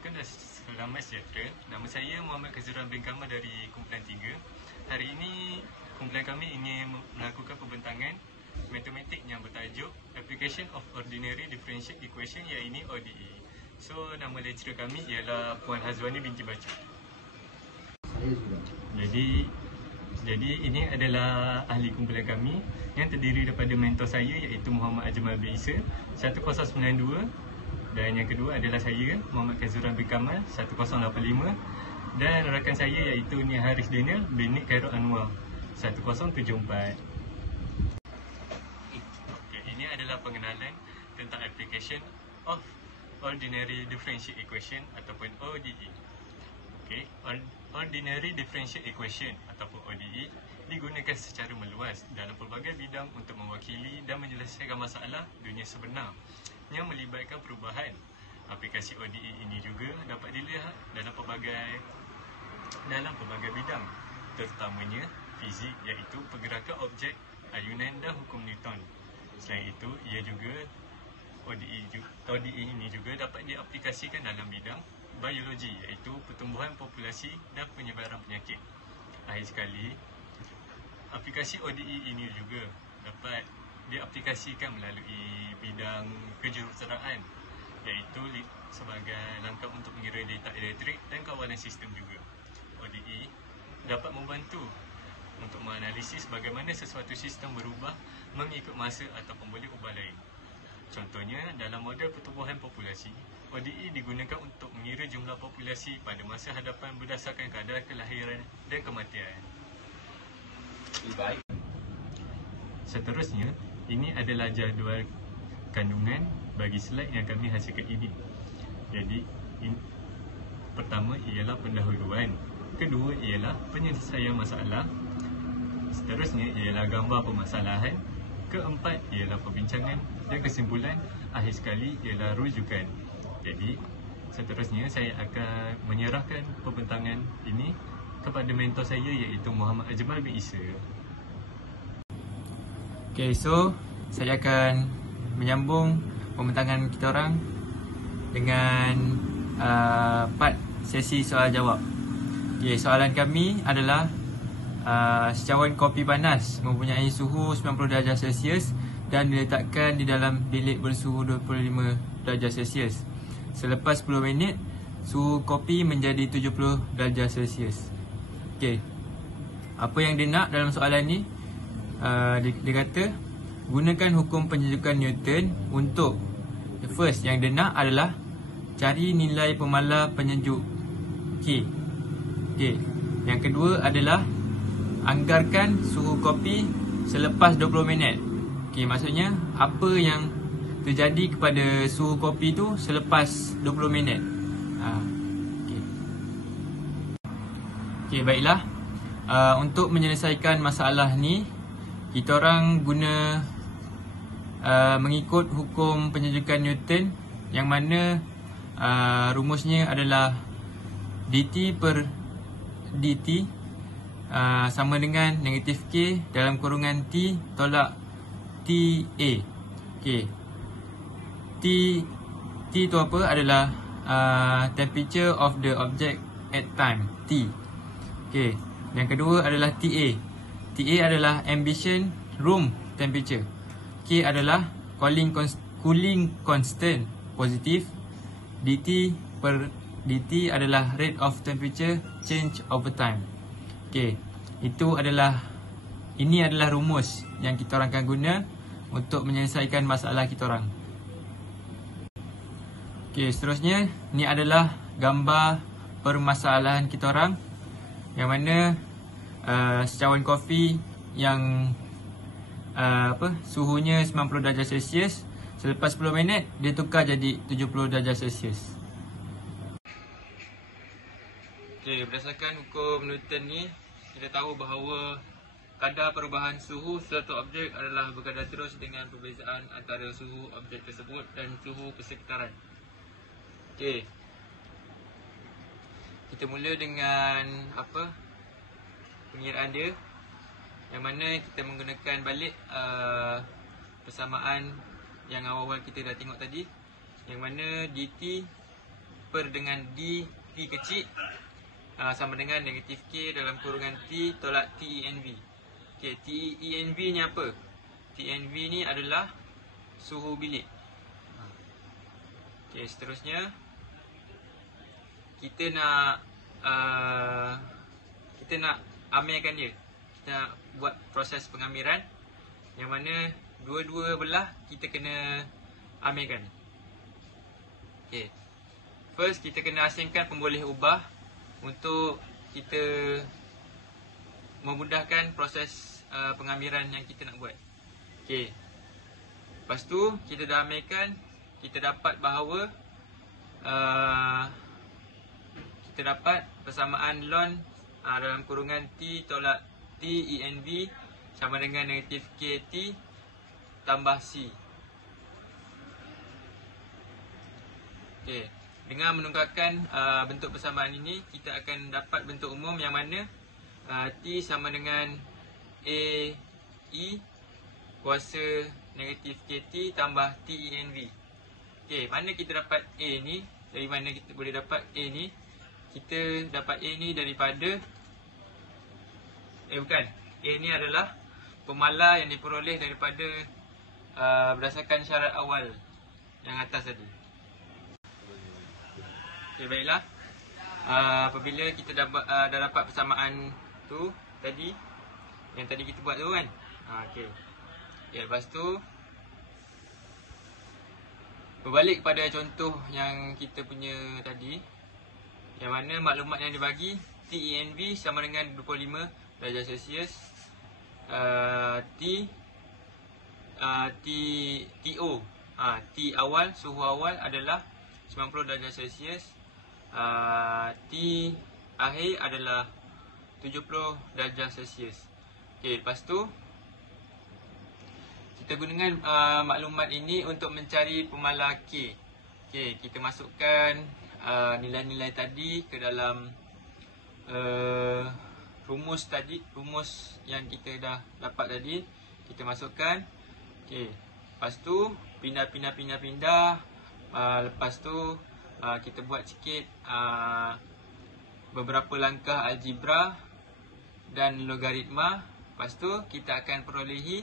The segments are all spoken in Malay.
Assalamualaikum dan selamat sejahtera. Nama saya Muhammad Kazuran bin Kamal dari kumpulan 3. Hari ini kumpulan kami ingin melakukan pembentangan matematik yang bertajuk Application of Ordinary Differential Equation, iaitu ODE. So, nama lecturer kami ialah Puan Hazwani binti Bacu. Jadi ini adalah ahli kumpulan kami yang terdiri daripada mentor saya iaitu Muhammad Ajmal bin Isa 1092, dan yang kedua adalah saya Muhammad Kazuran bin Kamal 1085, dan rakan saya iaitu Nia Haris Daniel bin Nik Khairul Anwar 1074. Ini adalah pengenalan tentang Application of Ordinary Differential Equation ataupun ODE. Ordinary Differential Equation ataupun ODE digunakan secara meluas dalam pelbagai bidang untuk mewakili dan menyelesaikan masalah dunia sebenar yang melibatkan perubahan. Aplikasi ODE ini juga dapat dilihat dalam pelbagai bidang, terutamanya fizik, iaitu pergerakan objek, ayunan dan hukum Newton. Selain itu, ODE ini juga dapat diaplikasikan dalam bidang biologi, iaitu pertumbuhan populasi dan penyebaran penyakit. Akhir sekali, aplikasi ODE ini juga dapat diaplikasikan melalui bidang kejuruteraan, iaitu sebagai langkah untuk mengira data elektrik dan kawalan sistem juga. ODE dapat membantu untuk menganalisis bagaimana sesuatu sistem berubah mengikut masa ataupun boleh ubah lain. Contohnya, dalam model pertumbuhan populasi, ODE digunakan untuk mengira jumlah populasi pada masa hadapan berdasarkan kadar kelahiran dan kematian. Seterusnya, ini adalah jadual kandungan bagi slide yang kami hasilkan ini. Jadi, pertama ialah pendahuluan, kedua ialah penyelesaian masalah, seterusnya ialah gambar permasalahan, keempat ialah perbincangan dan kesimpulan, akhir sekali ialah rujukan. Jadi, seterusnya saya akan menyerahkan pembentangan ini kepada mentor saya iaitu Muhammad Ajmal bin Isa. So saya akan menyambung pembentangan kita orang dengan part sesi soal jawab. Soalan kami adalah secawan kopi panas mempunyai suhu 90 darjah Celsius dan diletakkan di dalam bilik bersuhu 25 darjah Celsius. Selepas 10 minit, suhu kopi menjadi 70 darjah Celsius. Apa yang dia nak dalam soalan ni? Dia kata gunakan hukum penyejukan Newton untuk, first yang dia nak adalah cari nilai pemalar penyejuk K. Yang kedua adalah anggarkan suhu kopi selepas 20 minit. Maksudnya apa yang terjadi kepada suhu kopi tu selepas 20 minit. Baiklah. Untuk menyelesaikan masalah ni, kita orang guna mengikut hukum penyejukan Newton, yang mana rumusnya adalah dt per dt sama dengan negatif K dalam kurungan T tolak TA. T tu apa? Adalah temperature of the object at time T. Yang kedua adalah TA. TA adalah ambient room temperature. K adalah cooling constant positif. dt per dt adalah rate of temperature change over time. Ini adalah rumus yang kita orang akan guna untuk menyelesaikan masalah kita orang. Seterusnya, ni adalah gambar permasalahan kita orang, yang mana secawan kopi yang suhunya 90 darjah Celsius, selepas 10 minit dia tukar jadi 70 darjah Celsius. Berdasarkan hukum Newton ni, kita tahu bahawa kadar perubahan suhu suatu objek adalah berkadar terus dengan perbezaan antara suhu objek tersebut dan suhu persekitaran. Kita mula dengan pengiraan dia, yang mana kita menggunakan balik persamaan yang awal-awal kita dah tengok tadi, yang mana dt per dengan D T kecil sama dengan negatif K dalam kurungan T tolak TENV. Okay, TENV ni apa? TENV ni adalah suhu bilik. Okay, seterusnya kita nak amilkan dia. Kita nak buat proses pengamiran yang mana dua-dua belah kita kena amilkan. Okay. First, kita kena asingkan pemboleh ubah untuk kita memudahkan proses pengamiran yang kita nak buat. Okay. Lepas tu, kita dah amilkan, kita dapat bahawa kita dapat persamaan ln dalam kurungan T tolak TENV sama dengan negatif KT tambah C. Okay. Dengan menunggalkan bentuk persamaan ini, kita akan dapat bentuk umum yang mana T sama dengan AE kuasa negatif KT tambah TENV. Okay, mana kita dapat A ni? Dari mana kita boleh dapat A ni? Kita dapat A ni daripada A ni adalah pemala yang diperoleh daripada berdasarkan syarat awal yang atas tadi. Okay, baiklah. Apabila kita dah dapat persamaan tu tadi, yang tadi kita buat tu kan. Okay. Okay, lepas tu berbalik kepada contoh yang kita punya tadi, yang mana maklumat yang dibagi TENV sama dengan 25 darjah Celsius, T awal, suhu awal adalah 90 darjah Celsius, T akhir adalah 70 darjah Celsius. Okay, lepas tu kita gunakan maklumat ini untuk mencari pemala K. Okay, kita masukkan nilai-nilai tadi ke dalam rumus yang kita dah dapat tadi. Kita masukkan. Okay, lepas tu pindah. Lepas tu kita buat sikit beberapa langkah algebra dan logaritma. Lepas tu kita akan perolehi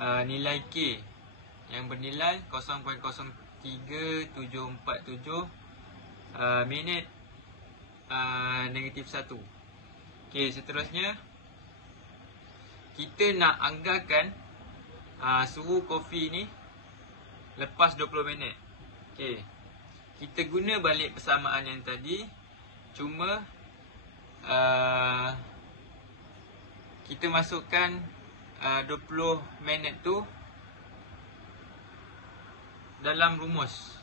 nilai K yang bernilai 0.03747 minit negatif 1. Okay, seterusnya kita nak anggarkan suhu kopi ni lepas 20 minit. Okay, kita guna balik persamaan yang tadi, cuma kita masukkan 20 minit tu dalam rumus.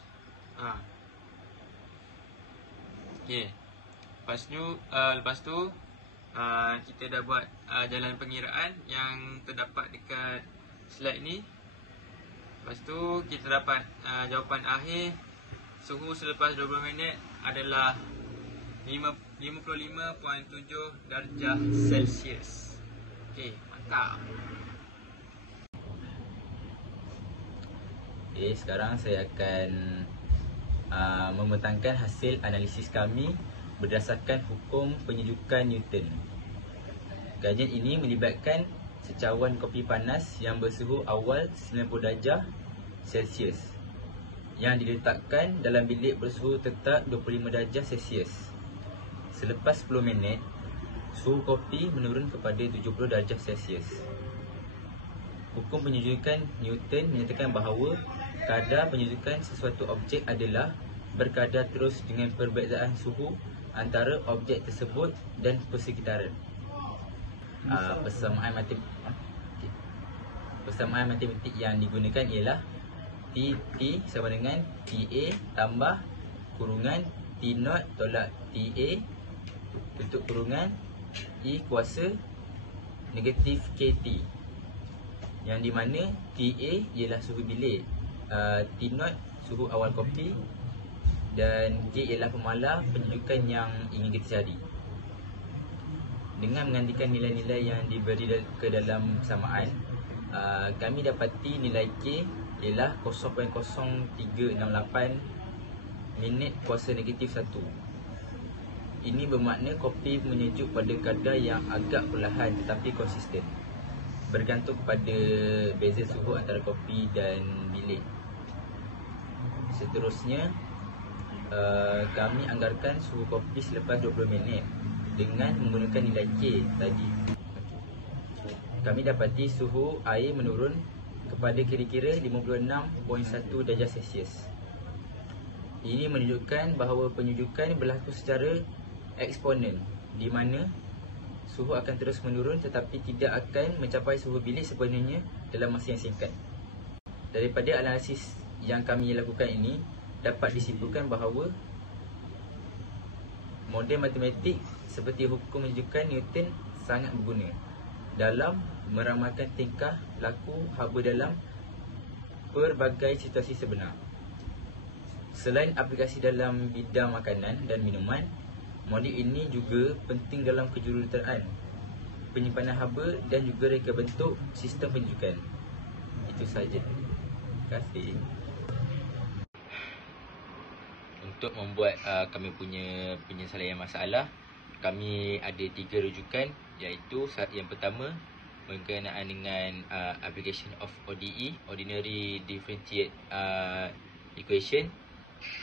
Okay. Lepas tu kita dah buat jalan pengiraan yang terdapat dekat slide ni. Lepas tu kita dapat jawapan akhir. Suhu selepas 20 minit adalah 55.7 darjah Celsius. Okay, mantap. Okay, sekarang saya akan membentangkan hasil analisis kami berdasarkan hukum penyejukan Newton. Kajian ini melibatkan secawan kopi panas yang bersuhu awal 90 darjah Celsius yang diletakkan dalam bilik bersuhu tetap 25 darjah Celsius. Selepas 10 minit, suhu kopi menurun kepada 70 darjah Celsius. Hukum penyejukan Newton menyatakan bahawa kadar penyejukan sesuatu objek adalah berkadar terus dengan perbezaan suhu antara objek tersebut dan persekitaran. Persamaan matematik yang digunakan ialah T sama dengan TA tambah kurungan T0 tolak TA tutup kurungan E kuasa negatif KT, yang di mana TA ialah suhu bilik, T0 suhu awal kopi dan K ialah pemala penyejukan yang ingin kita cari. Dengan menggantikan nilai-nilai yang diberi ke dalam persamaan, kami dapati nilai K ialah 0.0368 minit kuasa negatif 1. Ini bermakna kopi menyejuk pada kadar yang agak perlahan tetapi konsisten, bergantung kepada beza suhu antara kopi dan bilik. Seterusnya, kami anggarkan suhu kopi selepas 20 minit dengan menggunakan nilai K tadi. Kami dapati suhu air menurun kepada kira-kira 56.1 darjah Celsius. Ini menunjukkan bahawa penyejukan berlaku secara eksponen, di mana suhu akan terus menurun tetapi tidak akan mencapai suhu bilik sebenarnya dalam masa yang singkat. Daripada analisis yang kami lakukan ini, dapat disimpulkan bahawa model matematik seperti hukum menyejukan Newton sangat berguna dalam meramalkan tingkah laku haba dalam pelbagai situasi sebenar. Selain aplikasi dalam bidang makanan dan minuman, model ini juga penting dalam kejuruteraan, penyimpanan haba dan juga reka bentuk sistem penyejukan. Itu sahaja. Terima kasih. Untuk membuat kami punya penyelesaian masalah, kami ada 3 rujukan, iaitu yang pertama berkenaan dengan application of ODE, Ordinary Differentiate Equation.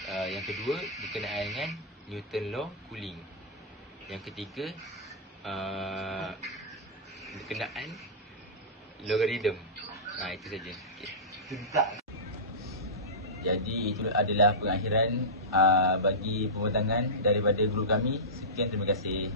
Yang kedua berkenaan dengan Newton Law Cooling. Yang ketiga berkenaan logarithm. Itu saja. Okay. Jadi itu adalah pengakhiran bagi pembentangan daripada guru kami. Sekian, terima kasih.